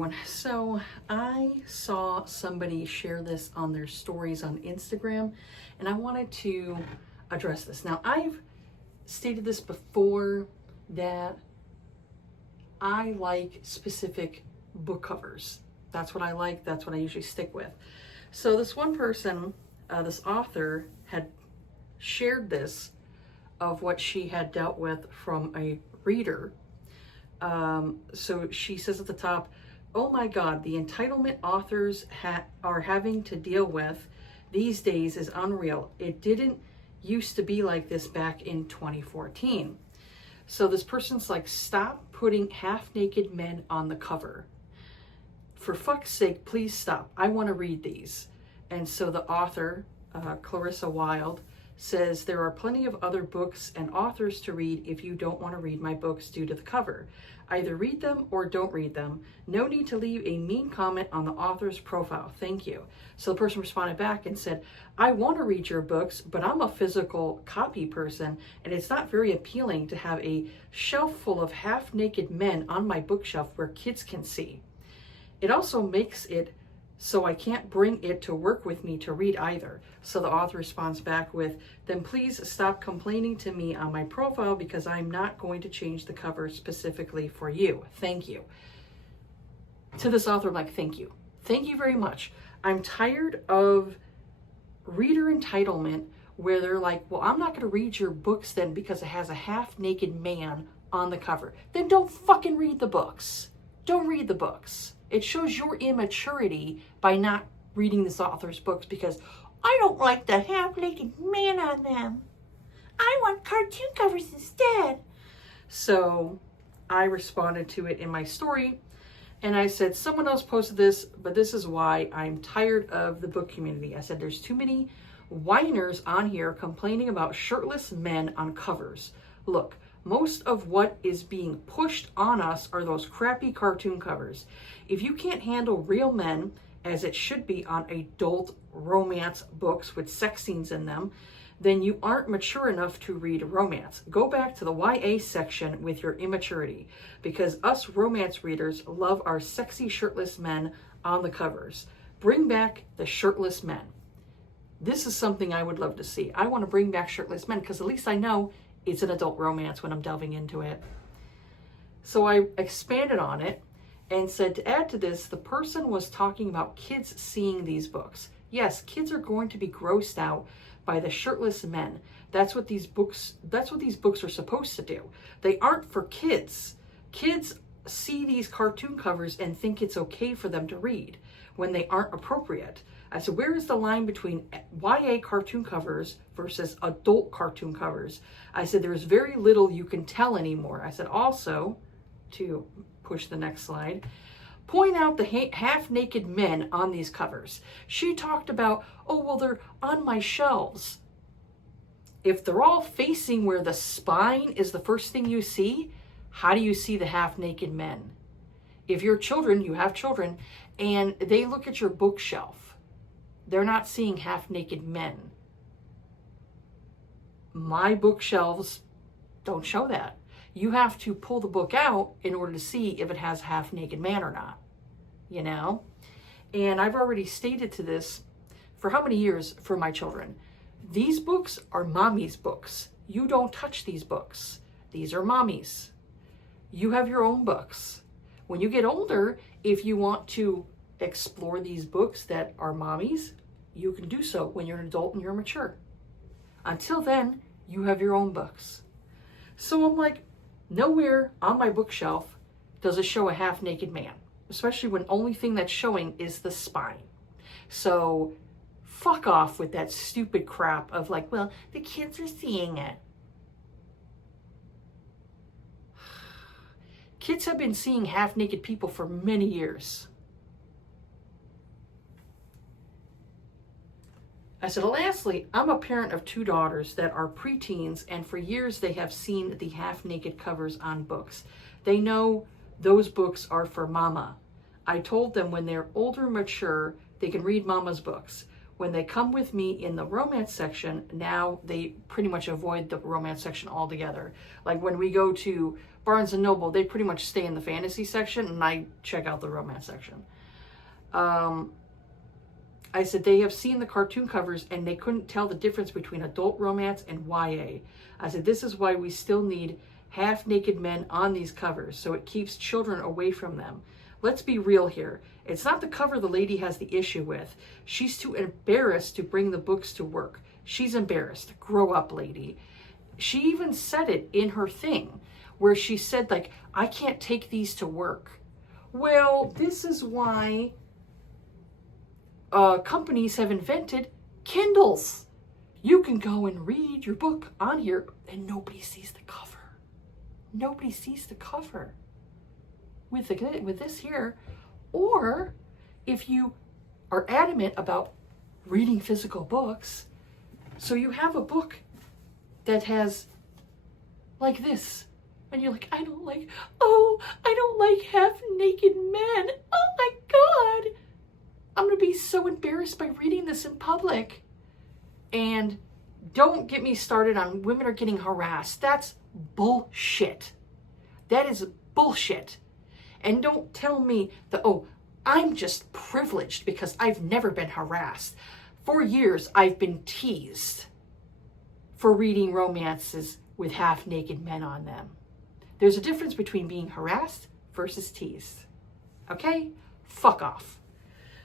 everyone. So I saw somebody share this on their stories on Instagram, and I wanted to address this. Now, I've stated this before that I like specific book covers. That's what I like. That's what I usually stick with. So this one person, this author, had shared this of what she had dealt with from a reader. So she says at the top, "Oh my God, the entitlement authors are having to deal with these days is unreal. It didn't used to be like this back in 2014. So this person's like, stop putting half-naked men on the cover. For fuck's sake, please stop. I want to read these. And so the author, Clarissa Wilde, says there are plenty of other books and authors to read if you don't want to read my books due to the cover. Either read them or don't read them. No need to leave a mean comment on the author's profile. Thank you." So the person responded back and said, "I want to read your books, but I'm a physical copy person, and it's not very appealing to have a shelf full of half-naked men on my bookshelf where kids can see. It also makes it so I can't bring it to work with me to read either." So the author responds back with, "Then please stop complaining to me on my profile because I'm not going to change the cover specifically for you. Thank you." To this author, I'm like, thank you. Thank you very much. I'm tired of reader entitlement where they're like, well, I'm not going to read your books then because it has a half-naked man on the cover. Then don't fucking read the books. Don't read the books. It shows your immaturity by not reading this author's books because I don't like the half-naked man on them. I want cartoon covers instead. So I responded to it in my story and I said, someone else posted this, but this is why I'm tired of the book community. I said, there's too many whiners on here complaining about shirtless men on covers. Look, most of what is being pushed on us are those crappy cartoon covers. If you can't handle real men, as it should be on adult romance books with sex scenes in them, then you aren't mature enough to read romance. Go back to the YA section with your immaturity, because us romance readers love our sexy shirtless men on the covers. Bring back the shirtless men. This is something I would love to see. I want to bring back shirtless men because at least I know it's an adult romance when I'm delving into it. So I expanded on it and said, to add to this, the person was talking about kids seeing these books. Yes, kids are going to be grossed out by the shirtless men. That's what these books are supposed to do. They aren't for kids. Kids see these cartoon covers and think it's okay for them to read when they aren't appropriate. I said, where is the line between YA cartoon covers versus adult cartoon covers? I said, there's very little you can tell anymore. I said, also, to push the next slide, point out the half-naked men on these covers. She talked about, oh, well, they're on my shelves. If they're all facing where the spine is the first thing you see, how do you see the half-naked men? If your children, you have children, and they look at your bookshelf, they're not seeing half-naked men. My bookshelves don't show that. You have to pull the book out in order to see if it has a half-naked man or not, you know? And I've already stated to this for how many years for my children. These books are mommy's books. You don't touch these books. These are mommy's. You have your own books. When you get older, if you want to explore these books that are mommy's, you can do so when you're an adult and you're mature. Until then, you have your own books. So I'm like, nowhere on my bookshelf does it show a half-naked man, especially when only thing that's showing is the spine. So fuck off with that stupid crap of like, well, the kids are seeing it. Kids have been seeing half-naked people for many years. I said, lastly, I'm a parent of 2 daughters that are preteens, and for years they have seen the half-naked covers on books. They know those books are for mama. I told them when they're older and mature, they can read mama's books. when they come with me in the romance section, now they pretty much avoid the romance section altogether. Like when we go to Barnes & Noble, they pretty much stay in the fantasy section and I check out the romance section. I said they have seen the cartoon covers and they couldn't tell the difference between adult romance and YA. I said this is why we still need half-naked men on these covers, so it keeps children away from them. Let's be real here. It's not the cover the lady has the issue with. She's too embarrassed to bring the books to work. She's embarrassed. Grow up, lady. She even said it in her thing where she said, like, I can't take these to work. Well, this is why companies have invented Kindles. You can go and read your book on here and nobody sees the cover. Nobody sees the cover with this here. Or if you are adamant about reading physical books, so you have a book that has like this, and you're like, I don't like half-naked men. Oh my God. I'm going to be so embarrassed by reading this in public. And don't get me started on women are getting harassed. That's bullshit. That is bullshit. And don't tell me that, oh, I'm just privileged because I've never been harassed. For years, I've been teased for reading romances with half-naked men on them. There's a difference between being harassed versus teased. Okay? Fuck off.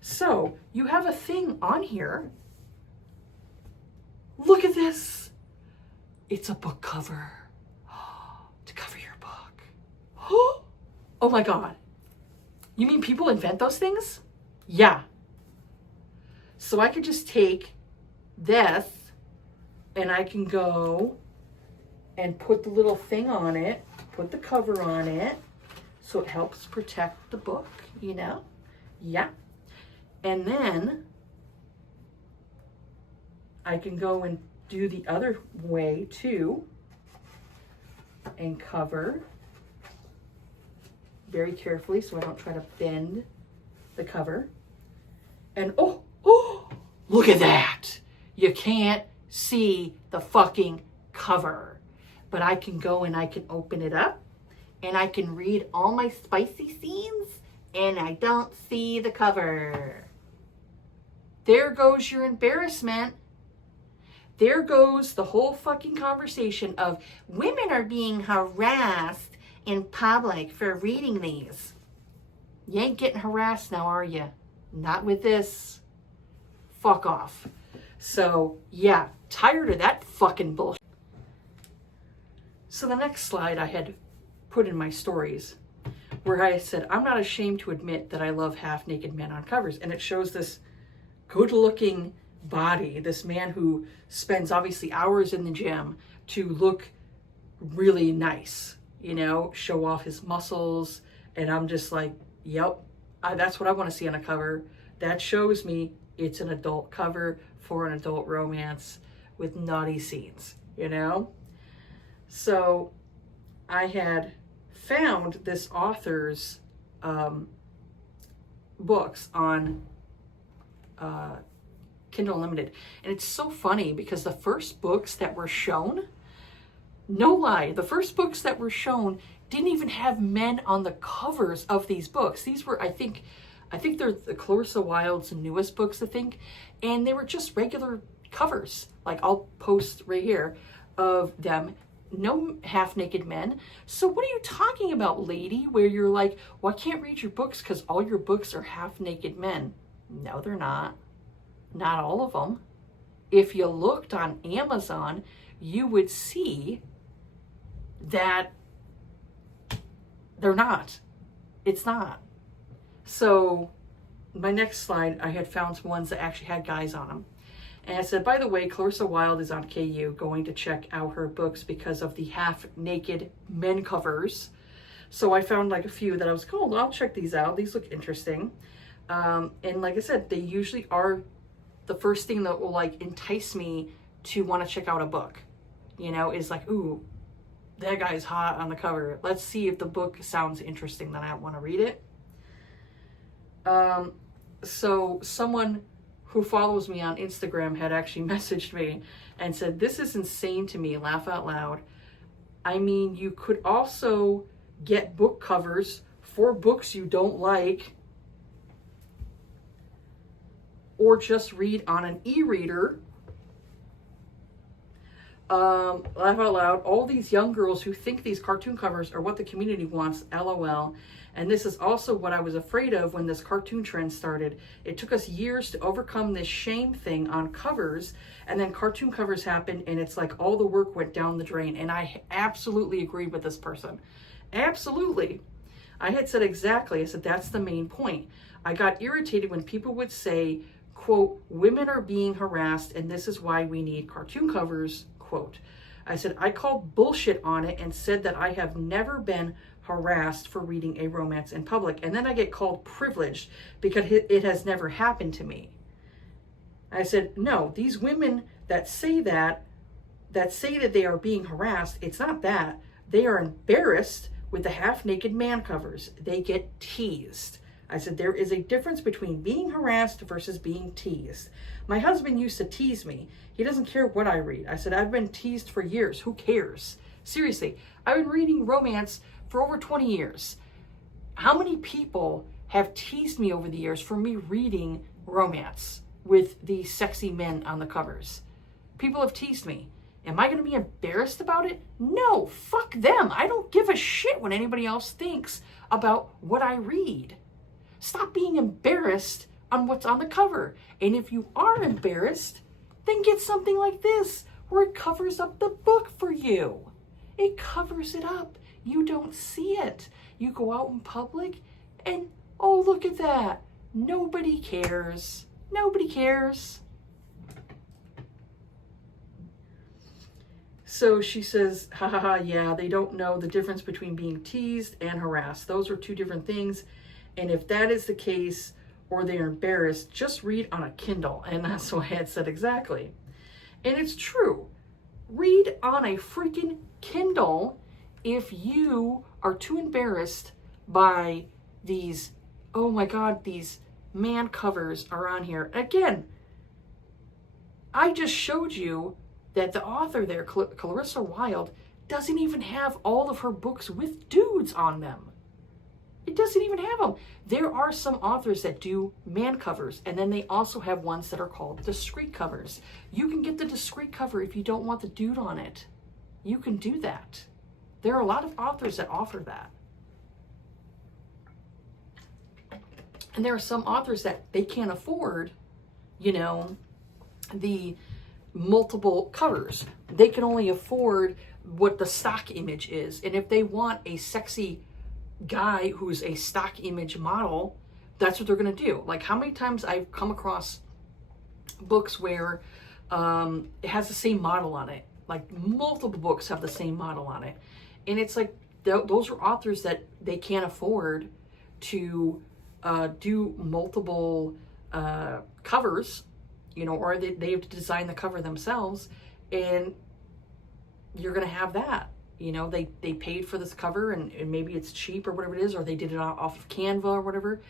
So, you have a thing on here. Look at this. It's a book cover. To cover your book. Oh my God. You mean people invent those things? Yeah. So I could just take this and I can go and put the little thing on it, put the cover on it, so it helps protect the book, you know? Yeah. And then I can go and do the other way too and cover very carefully so I don't try to bend the cover. And oh, look at that. You can't see the fucking cover. But I can go and I can open it up and I can read all my spicy scenes and I don't see the cover. There goes your embarrassment. There goes the whole fucking conversation of women are being harassed in public for reading these. You ain't getting harassed now, are you? Not with this. Fuck off. So, yeah, tired of that fucking bullshit. So the next slide I had put in my stories where I said, I'm not ashamed to admit that I love half-naked men on covers. And it shows this good-looking body, this man who spends obviously hours in the gym to look really nice, you know, show off his muscles. And I'm just like, yep, that's what I want to see on a cover. That shows me it's an adult cover for an adult romance with naughty scenes, you know? So I had found this author's books on Kindle Unlimited. And it's so funny because the first books that were shown, no lie, the first books that were shown didn't even have men on the covers of these books. These were, I think they're the Clarissa Wild's newest books, I think. And they were just regular covers. Like I'll post right here of them. No half-naked men. So what are you talking about, lady? Where you're like, well, I can't read your books because all your books are half-naked men. No, they're not. Not all of them. If you looked on Amazon, you would see that they're not. It's not. So my next slide, I had found some ones that actually had guys on them. And I said, by the way, Clarissa Wild is on KU, going to check out her books because of the half-naked men covers. So I found like a few that I was like, oh, I'll check these out. These look interesting. And like I said, they usually are the first thing that will like entice me to want to check out a book. You know, is like, ooh, that guy's hot on the cover. Let's see if the book sounds interesting, then I want to read it. So someone who follows me on Instagram had actually messaged me and said, "This is insane to me, laugh out loud. I mean, you could also get book covers for books you don't like, or just read on an e-reader. Laugh out loud. All these young girls who think these cartoon covers are what the community wants, LOL. And this is also what I was afraid of when this cartoon trend started. It took us years to overcome this shame thing on covers, and then cartoon covers happened, and it's like all the work went down the drain." And I absolutely agreed with this person. Absolutely. I had said exactly, I said, that's the main point. I got irritated when people would say, quote, "Women are being harassed and this is why we need cartoon covers," quote. I said, I called bullshit on it and said that I have never been harassed for reading a romance in public. And then I get called privileged because it has never happened to me. I said, no, these women that say that they are being harassed, it's not that. They are embarrassed with the half-naked man covers. They get teased. I said, there is a difference between being harassed versus being teased. My husband used to tease me. He doesn't care what I read. I said, I've been teased for years. Who cares? Seriously, I've been reading romance for over 20 years. How many people have teased me over the years for me reading romance with the sexy men on the covers? People have teased me. Am I going to be embarrassed about it? No, fuck them. I don't give a shit what anybody else thinks about what I read. Stop being embarrassed on what's on the cover. And if you are embarrassed, then get something like this where it covers up the book for you. It covers it up. You don't see it. You go out in public and, oh, look at that. Nobody cares. Nobody cares. So she says, ha ha ha, yeah, they don't know the difference between being teased and harassed. Those are two different things. And if that is the case, or they're embarrassed, just read on a Kindle. And that's what I had said exactly. And it's true. Read on a freaking Kindle if you are too embarrassed by these, oh my God, these man covers are on here. Again, I just showed you that the author there, Clarissa Wilde, doesn't even have all of her books with dudes on them. It doesn't even have them. There are some authors that do man covers, and then they also have ones that are called discreet covers. You can get the discreet cover if you don't want the dude on it. You can do that. There are a lot of authors that offer that. And there are some authors that they can't afford, you know, the multiple covers. They can only afford what the stock image is. And if they want a sexy guy who's a stock image model, that's what they're going to do. Like how many times I've come across books where it has the same model on it. Like multiple books have the same model on it. And it's like those are authors that they can't afford to do multiple covers, you know, or they have to design the cover themselves, and you're going to have that. You know, they paid for this cover and maybe it's cheap or whatever it is, or they did it off of Canva or whatever.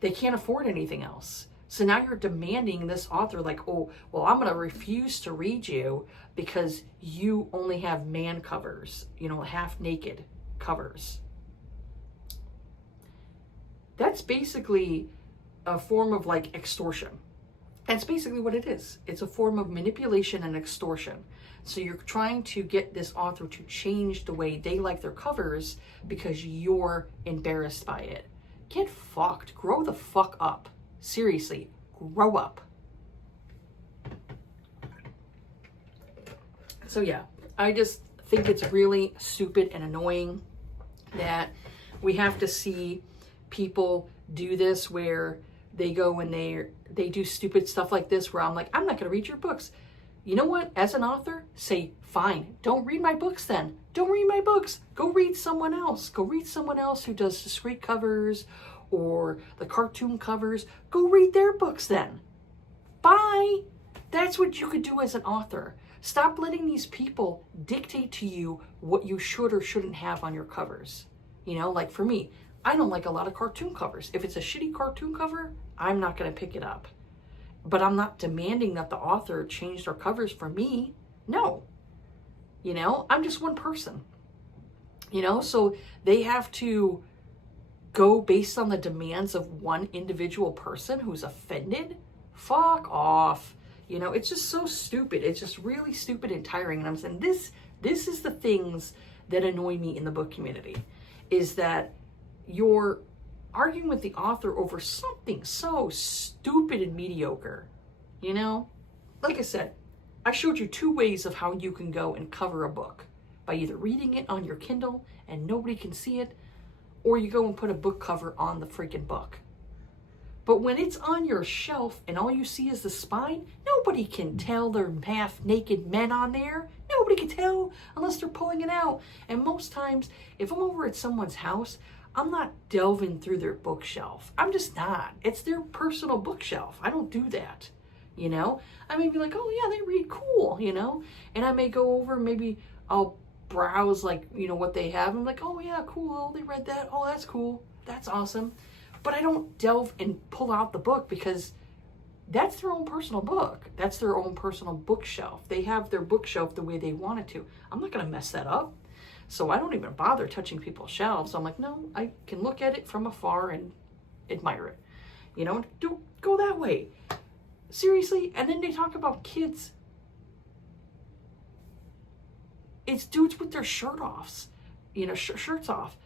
They can't afford anything else. So now you're demanding this author like, oh, well, I'm going to refuse to read you because you only have man covers, you know, half naked covers. That's basically a form of like extortion. That's basically what it is. It's a form of manipulation and extortion. So you're trying to get this author to change the way they like their covers because you're embarrassed by it. Get fucked. Grow the fuck up. Seriously, grow up. So yeah, I just think it's really stupid and annoying that we have to see people do this where they go and they do stupid stuff like this where I'm like, I'm not going to read your books. You know what? As an author, say, fine, don't read my books then. Don't read my books. Go read someone else. Go read someone else who does discreet covers or the cartoon covers. Go read their books then. Bye. That's what you could do as an author. Stop letting these people dictate to you what you should or shouldn't have on your covers. You know, like for me, I don't like a lot of cartoon covers. If it's a shitty cartoon cover, I'm not going to pick it up. but I'm not demanding that the author change their covers for me. No. You know, I'm just one person. You know, so they have to go based on the demands of one individual person who's offended. Fuck off. You know, it's just so stupid. It's just really stupid and tiring. And I'm saying this is the things that annoy me in the book community, is that you're arguing with the author over something so stupid and mediocre. You know, like I said, I showed you 2 ways of how you can go and cover a book: by either reading it on your Kindle and nobody can see it, or you go and put a book cover on the freaking book. But when it's on your shelf and all you see is the spine, nobody can tell they're half-naked men on there. Nobody can tell unless they're pulling it out. And most times, if I'm over at someone's house, I'm not delving through their bookshelf. I'm just not. It's their personal bookshelf. I don't do that, you know? I may be like, oh yeah, they read, cool, you know? And I may go over, maybe I'll browse, like, you know, what they have. I'm like, oh yeah, cool, oh, they read that. Oh, that's cool. That's awesome. But I don't delve and pull out the book, because that's their own personal book. That's their own personal bookshelf. They have their bookshelf the way they want it to. I'm not going to mess that up. So I don't even bother touching people's shelves. I'm like, no, I can look at it from afar and admire it. You know, don't go that way. Seriously. And then they talk about kids. It's dudes with their shirt offs, you know, shirts off.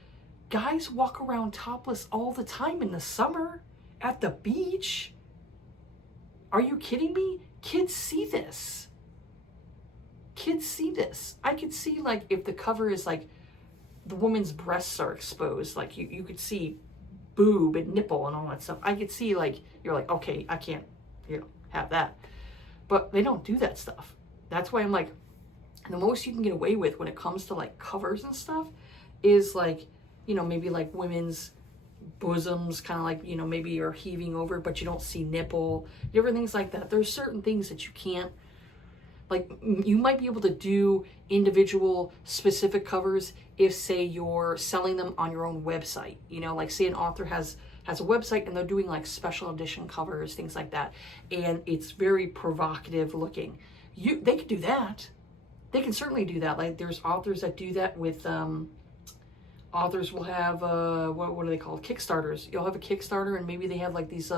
Guys walk around topless all the time in the summer at the beach. Are you kidding me? Kids see this. Kids see this. I could see, like, if the cover is like the woman's breasts are exposed, like you could see boob and nipple and all that stuff. I could see, like, you're like, okay, I can't, you know, have that. But they don't do that stuff. That's why I'm like, the most you can get away with when it comes to like covers and stuff is like, you know, maybe like women's bosoms kind of like, you know, maybe you're heaving over, but you don't see nipple, different things like that. There's certain things that you can't, like, you might be able to do individual specific covers if, say, you're selling them on your own website. You know, like, say an author has a website and they're doing like special edition covers, things like that, and it's very provocative looking. They could do that. They can certainly do that. Like, there's authors that do that with authors will have what are they called? Kickstarters. You'll have a Kickstarter and maybe they have like these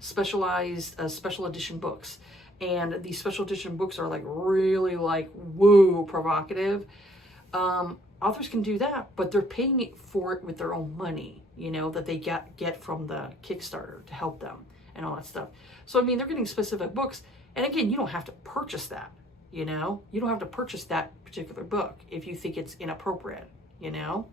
specialized special edition books. And these special edition books are like really like woo provocative. Authors can do that, but they're paying for it with their own money, you know, that they get from the Kickstarter to help them and all that stuff. So I mean, they're getting specific books. And again, you don't have to purchase that, you know? You don't have to purchase that particular book if you think it's inappropriate, you know?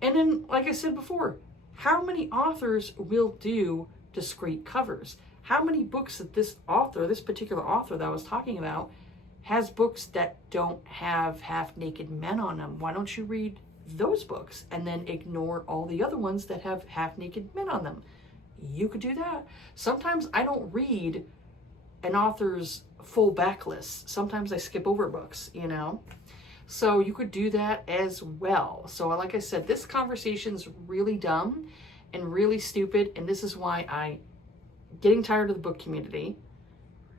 And then, like I said before, how many authors will do discreet covers? How many books that this particular author that I was talking about, has books that don't have half-naked men on them? Why don't you read those books and then ignore all the other ones that have half-naked men on them? You could do that. Sometimes I don't read an author's full backlist. Sometimes I skip over books, you know? So you could do that as well. So like I said, this conversation's really dumb and really stupid. And this is why I'm getting tired of the book community.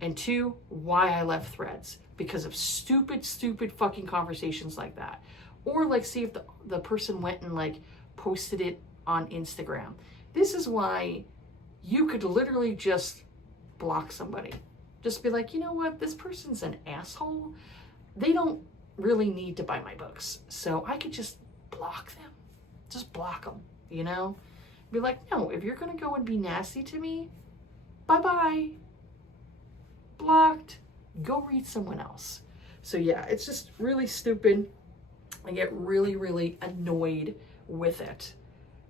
And 2, why I left Threads. Because of stupid fucking conversations like that. Or like, see if the person went and like posted it on Instagram. This is why you could literally just block somebody. Just be like, you know what? This person's an asshole. They don't really need to buy my books. So I could just block them. Just block them, you know? Be like, no, if you're going to go and be nasty to me, bye-bye. Blocked. Go read someone else. So yeah, it's just really stupid. I get really annoyed with it.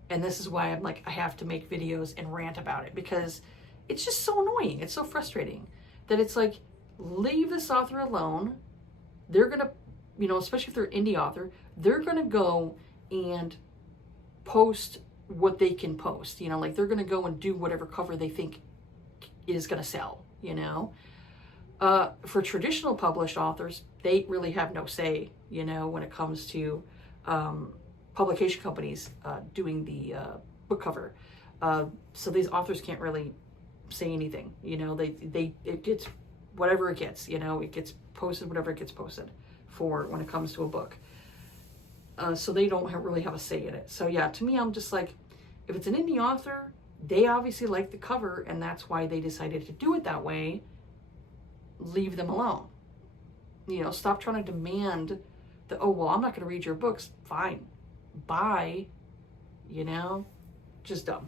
And this is why I'm like, I have to make videos and rant about it, because it's just so annoying. It's so frustrating that it's like, leave this author alone. They're going to, you know, especially if they're an indie author, they're going to go and post what they can post, you know, like they're going to go and do whatever cover they think is going to sell, you know. For traditional published authors, they really have no say, you know, when it comes to publication companies doing the book cover. So these authors can't really say anything. You know, it gets whatever it gets, you know, it gets posted, whatever it gets posted for when it comes to a book. So they don't really have a say in it. So yeah, to me, I'm just like, if it's an indie author, they obviously like the cover and that's why they decided to do it that way. Leave them alone. You know, stop trying to demand that, oh, well, I'm not going to read your books. Fine. Bye. You know, just dumb.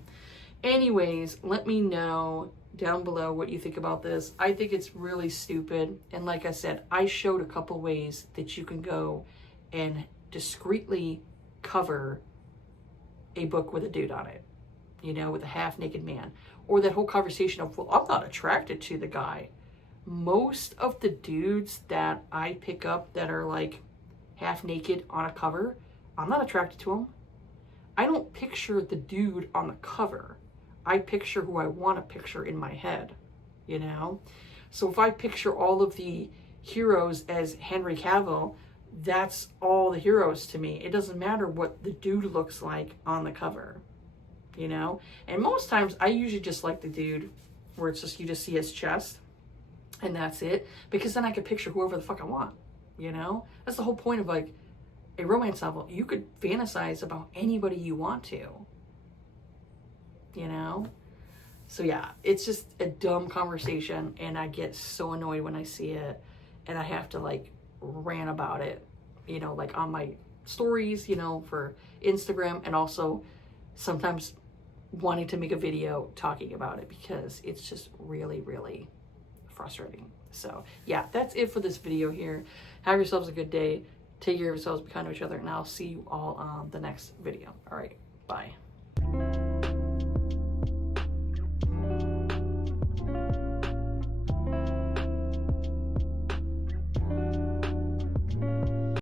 Anyways, let me know down below what you think about this. I think it's really stupid. And like I said, I showed a couple ways that you can go and discreetly cover a book with a dude on it, you know, with a half-naked man. Or that whole conversation of, well, I'm not attracted to the guy. Most of the dudes that I pick up that are like half-naked on a cover, I'm not attracted to them. I don't picture the dude on the cover. I picture who I want to picture in my head, you know? So if I picture all of the heroes as Henry Cavill, that's all the heroes to me. It doesn't matter what the dude looks like on the cover, you know? And most times I usually just like the dude where it's just, you just see his chest and that's it. Because then I could picture whoever the fuck I want, you know? That's the whole point of like a romance novel. You could fantasize about anybody you want to, you know? So yeah, it's just a dumb conversation and I get so annoyed when I see it and I have to like rant about it, you know, like on my stories, you know, for Instagram, and also sometimes wanting to make a video talking about it because it's just really, really frustrating. So yeah, that's it for this video here. Have yourselves a good day. Take care of yourselves, be kind to each other, and I'll see you all on the next video. All right, bye.